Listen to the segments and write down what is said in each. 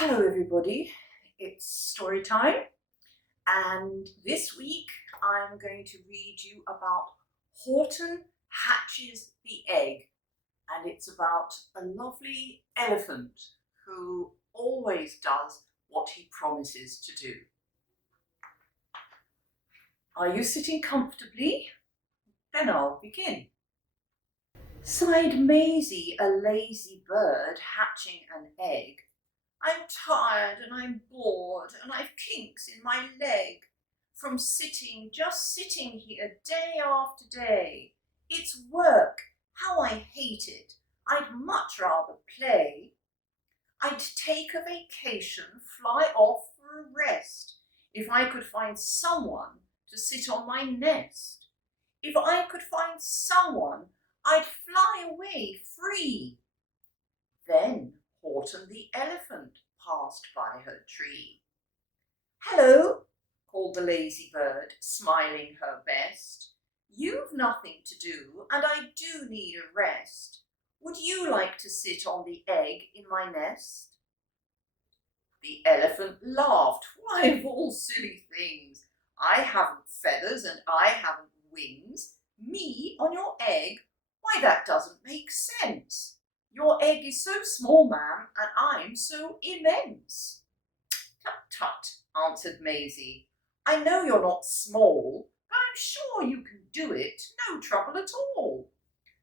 Hello everybody, it's story time, and this week I'm going to read you about Horton Hatches the Egg, and it's about a lovely elephant who always does what he promises to do. Are you sitting comfortably? Then I'll begin. Sighed Maisie, a lazy bird hatching an egg. I'm tired and I'm bored and I've kinks in my leg from just sitting here day after day. It's work, how I hate it. I'd much rather play. I'd take a vacation, fly off for a rest, if I could find someone to sit on my nest. If I could find someone, I'd fly away free. Then Horton the elephant passed by her tree. Hello, called the lazy bird, smiling her best. You've nothing to do, and I do need a rest. Would you like to sit on the egg in my nest? The elephant laughed. Why, of all silly things, I haven't feathers and I haven't wings. Me on your egg? Why, that doesn't make sense. Your egg is so small, ma'am, and I'm so immense. Tut, tut, answered Maisie. I know you're not small, but I'm sure you can do it, no trouble at all.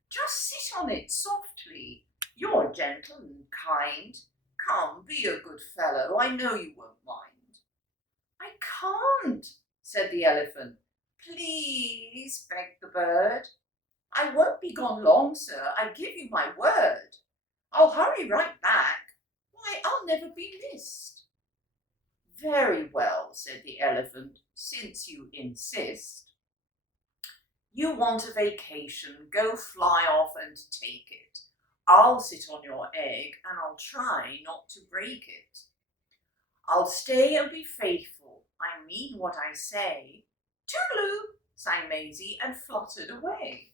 Just sit on it softly. You're gentle and kind. Come, be a good fellow. I know you won't mind. I can't, said the elephant. Please, begged the bird. I won't be gone long, sir. I give you my word. I'll hurry right back. Why, I'll never be missed. Very well, said the elephant, since you insist. You want a vacation, go fly off and take it. I'll sit on your egg and I'll try not to break it. I'll stay and be faithful. I mean what I say. Toodaloo, sang Maisie and fluttered away.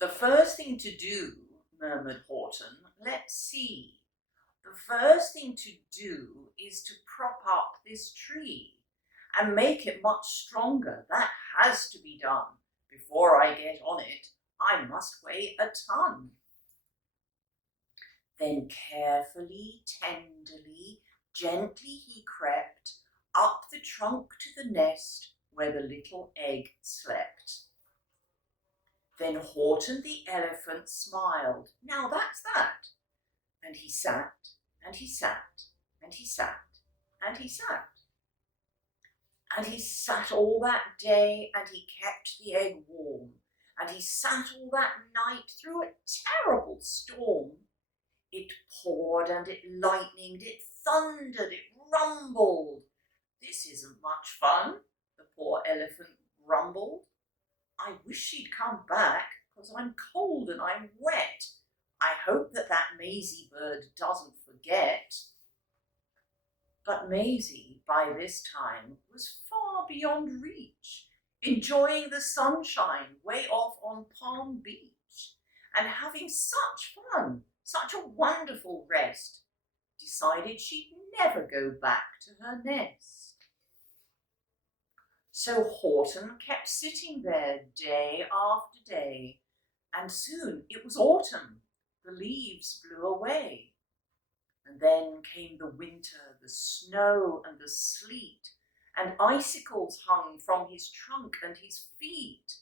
The first thing to do, murmured Horton. Let's see. The first thing to do is to prop up this tree and make it much stronger. That has to be done. Before I get on it, I must weigh a ton. Then carefully, tenderly, gently he crept up the trunk to the nest where the little egg slept. Then Horton the elephant smiled. Now that's that. And he sat, and he sat, and he sat, and he sat. And he sat all that day, and he kept the egg warm. And he sat all that night through a terrible storm. It poured and it lightened, it thundered, it rumbled. This isn't much fun, the poor elephant grumbled. I wish she'd come back, 'cause I'm cold and I'm wet. I hope that Maisie bird doesn't forget. But Maisie, by this time, was far beyond reach, enjoying the sunshine way off on Palm Beach, and having such fun, such a wonderful rest, decided she'd never go back to her nest. So Horton kept sitting there day after day, and soon it was autumn. The leaves blew away. And then came the winter, the snow and the sleet, and icicles hung from his trunk and his feet.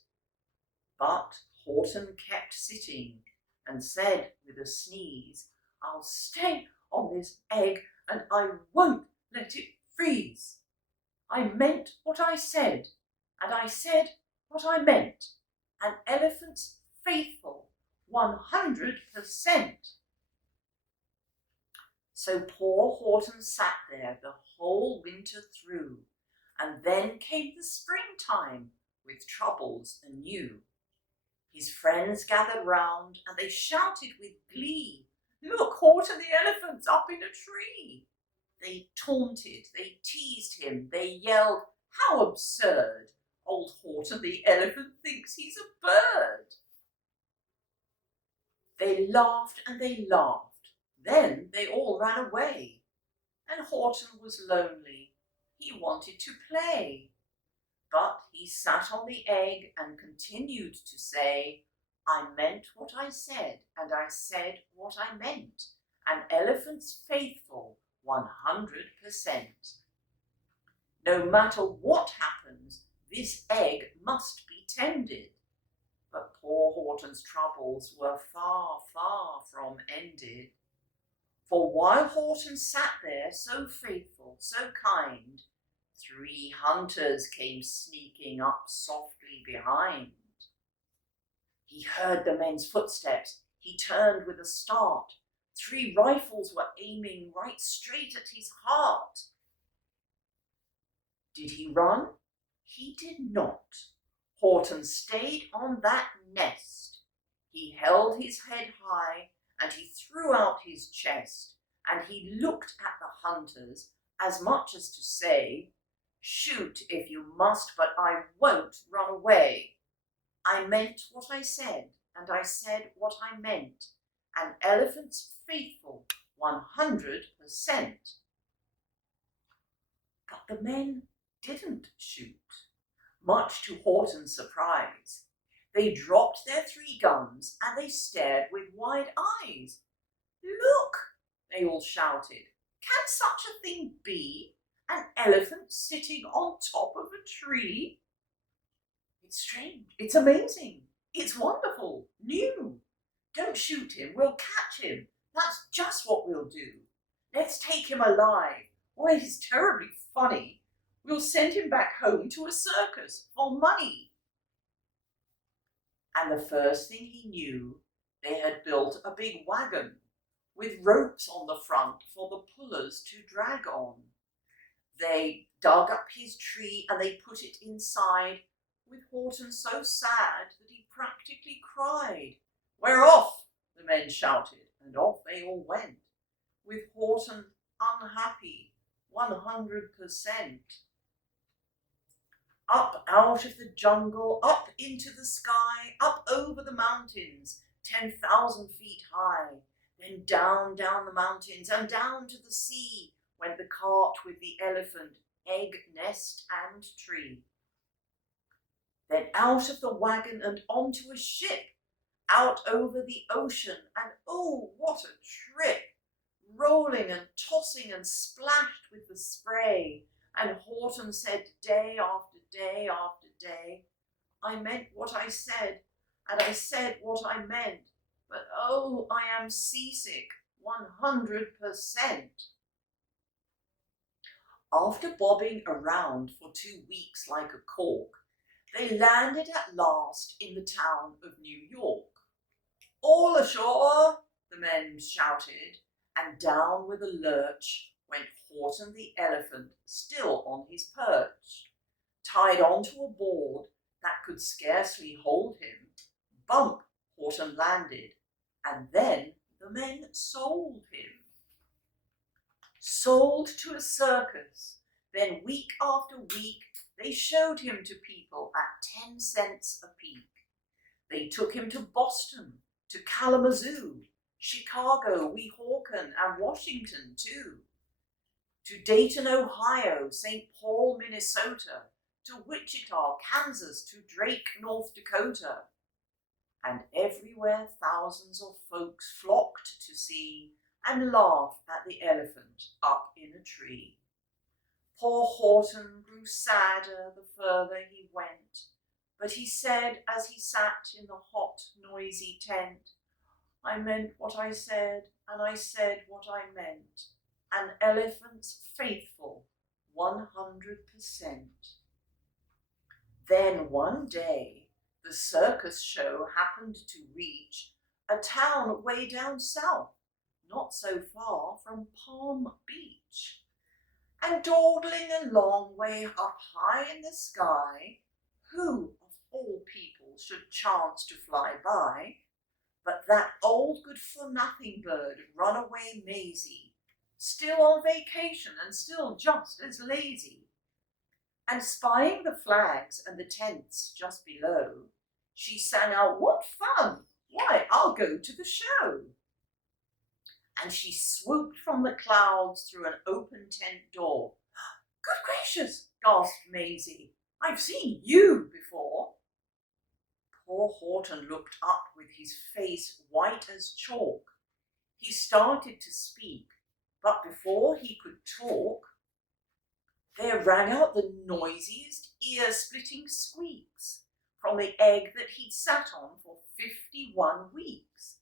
But Horton kept sitting and said with a sneeze, I'll stay on this egg and I won't let it freeze. I meant what I said, and I said what I meant. An elephant's faithful 100%. So poor Horton sat there the whole winter through, and then came the springtime with troubles anew. His friends gathered round, and they shouted with glee, Look, Horton the elephant's up in a tree. They taunted, they teased him, they yelled, How absurd! Old Horton the elephant thinks he's a bird. They laughed and they laughed. Then they all ran away, and Horton was lonely. He wanted to play. But he sat on the egg and continued to say, I meant what I said, and I said what I meant. An elephant's faithful 100%. No matter what happens, this egg must be tended. But poor Horton's troubles were far, far from ended. For while Horton sat there so faithful, so kind, 3 hunters came sneaking up softly behind. He heard the men's footsteps. He turned with a start. 3 rifles were aiming right straight at his heart. Did he run? He did not. Horton stayed on that nest. He held his head high and he threw out his chest, and he looked at the hunters as much as to say, shoot if you must, but I won't run away. I meant what I said, and I said what I meant. An elephant's faithful 100%. But the men didn't shoot, much to Horton's surprise. They dropped their 3 guns and they stared with wide eyes. Look, they all shouted. Can such a thing be? An elephant sitting on top of a tree? It's strange. It's amazing. It's wonderful. New. Don't shoot him. We'll catch him. That's just what we'll do. Let's take him alive. Why, he's terribly funny. We'll send him back home to a circus for money. And the first thing he knew, they had built a big wagon with ropes on the front for the pullers to drag on. They dug up his tree and they put it inside, with Horton so sad that he practically cried. We're off, the men shouted, and off they all went, with Horton unhappy 100%. Up out of the jungle, up into the sky, up over the mountains, 10,000 feet high, then down the mountains and down to the sea went the cart with the elephant, egg, nest and tree. Then out of the wagon and onto a ship, out over the ocean, and oh, what a trip! Rolling and tossing and splashed with the spray, and Horton said day after day after day, I meant what I said, and I said what I meant, but oh, I am seasick 100%. After bobbing around for 2 weeks like a cork, they landed at last in the town of New York. All ashore, the men shouted, and down with a lurch went Horton the elephant, still on his perch. Tied onto a board that could scarcely hold him, bump Horton landed, and then the men sold him. Sold to a circus, then week after week they showed him to people at 10 cents a peek. They took him to Boston, to Kalamazoo, Chicago, Weehawken, and Washington too. To Dayton, Ohio, St. Paul, Minnesota, to Wichita, Kansas, to Drake, North Dakota. And everywhere thousands of folks flocked to see and laugh at the elephant up in a tree. Poor Horton grew sadder the further he went, but he said as he sat in the hot, noisy tent, I meant what I said, and I said what I meant. An elephant's faithful 100%. Then one day, the circus show happened to reach a town way down south, not so far from Palm Beach. And dawdling along way up high in the sky, who of all people should chance to fly by, but that old good-for-nothing bird, Runaway Maisie, still on vacation and still just as lazy. And spying the flags and the tents just below, she sang out, what fun! Why, I'll go to the show. and she swooped from the clouds through an open tent door. Good gracious, gasped Maisie. I've seen you before. Poor Horton looked up with his face white as chalk. He started to speak, but before he could talk, there rang out the noisiest, ear-splitting squeaks from the egg that he'd sat on for 51 weeks.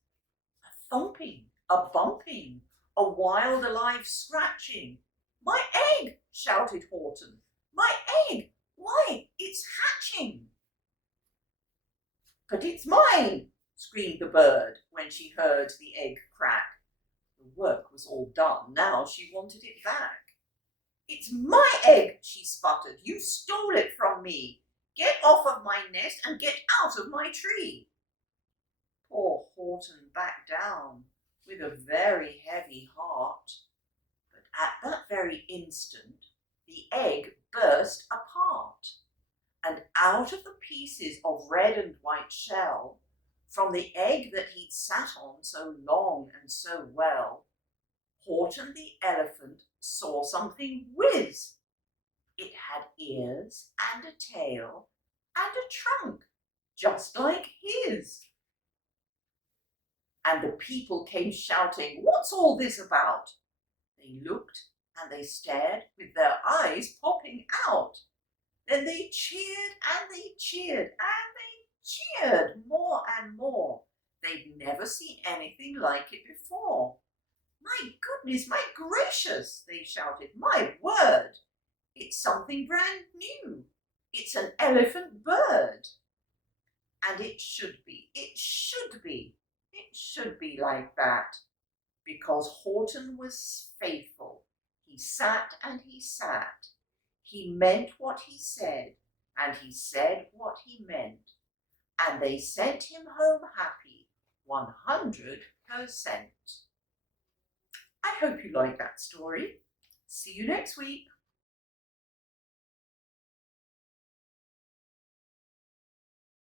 A thumping, a bumping, a wild, alive scratching. My egg, shouted Horton. My egg! Why, it's hatching! But it's mine, screamed the bird when she heard the egg crack. The work was all done. Now she wanted it back. It's my egg, she sputtered. You stole it from me. Get off of my nest and get out of my tree. Poor Horton backed down with a very heavy heart. But at that very instant, the egg burst apart, and out of the pieces of red and white shell, from the egg that he'd sat on so long and so well, Horton the elephant saw something whiz. It had ears and a tail and a trunk, just like his. And the people came shouting, "What's all this about?" They looked and they stared with their eyes popping out. Then they cheered and they cheered and they cheered more and more. They'd never seen anything like it before. My goodness, my gracious, they shouted. My word, it's something brand new. It's an elephant bird. And it should be like that. Because Horton was faithful. He sat and he sat. He meant what he said, and he said what he meant. And they sent him home happy, 100%. I hope you like that story. See you next week.